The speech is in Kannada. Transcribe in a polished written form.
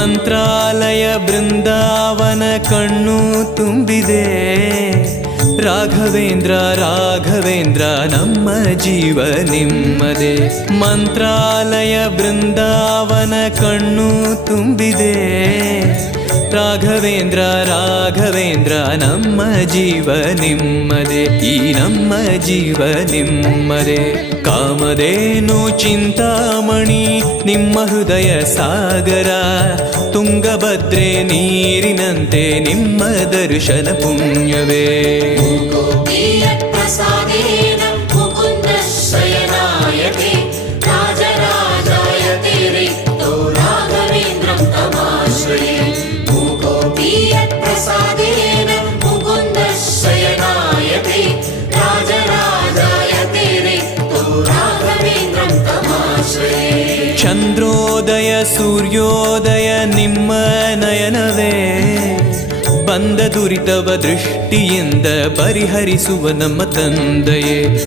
ಮಂತ್ರಾಲಯ ಬೃಂದಾವನ ಕಣ್ಣು ತುಂಬಿದೆ. ರಾಘವೇಂದ್ರ ರಾಘವೇಂದ್ರ ನಮ್ಮ ಜೀವ ನಿಮ್ಮದೇ. ಮಂತ್ರಾಲಯ ಬೃಂದಾವನ ಕಣ್ಣು ತುಂಬಿದೆ. ರಾಘವೇಂದ್ರ ರಾಘವೇಂದ್ರ ನಮ್ಮ ಜೀವ ನಿಮ್ಮದೇ. ಈ ನಮ್ಮ ಜೀವ ನಿಮ್ಮದೇ. ಕಾಮಧೇನು ಚಿಂತಾಮಣಿ ನಿಮ್ಮ ಹೃದಯ ಸಾಗರ. ತುಂಗಭದ್ರೆ ನೀರಿನಂತೆ ನಿಮ್ಮ ದರ್ಶನ ಪುಣ್ಯವೇ. ಚಂದ್ರೋದಯ ಸೂರ್ಯೋದಯ ನಿಮ್ಮ ನಯನವೇ. ಬಂದ ದುರಿತವ ದೃಷ್ಟಿಯಿಂದ ಪರಿಹರಿಸುವ ನಮ್ಮ ತಂದೆಯೇ.